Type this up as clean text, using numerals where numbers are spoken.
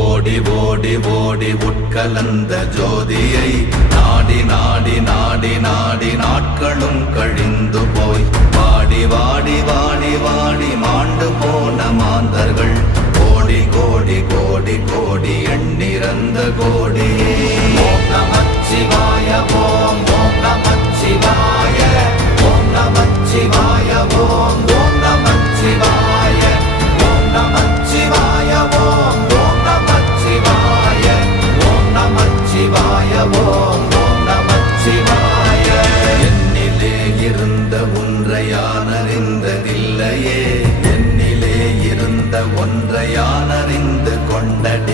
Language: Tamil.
ஓடி ஓடி ஓடி உட்கலந்த ஜோதியை நாடி நாடி நாடி நாடி நாட்களும் கழிந்து போய் வாடி வாடி வாடி வாடி மாண்டு போன மாந்தர்கள் கோடி கோடி கோடி கோடி எண்ணிறந்த கோடி ஓம் நமச்சிவாய.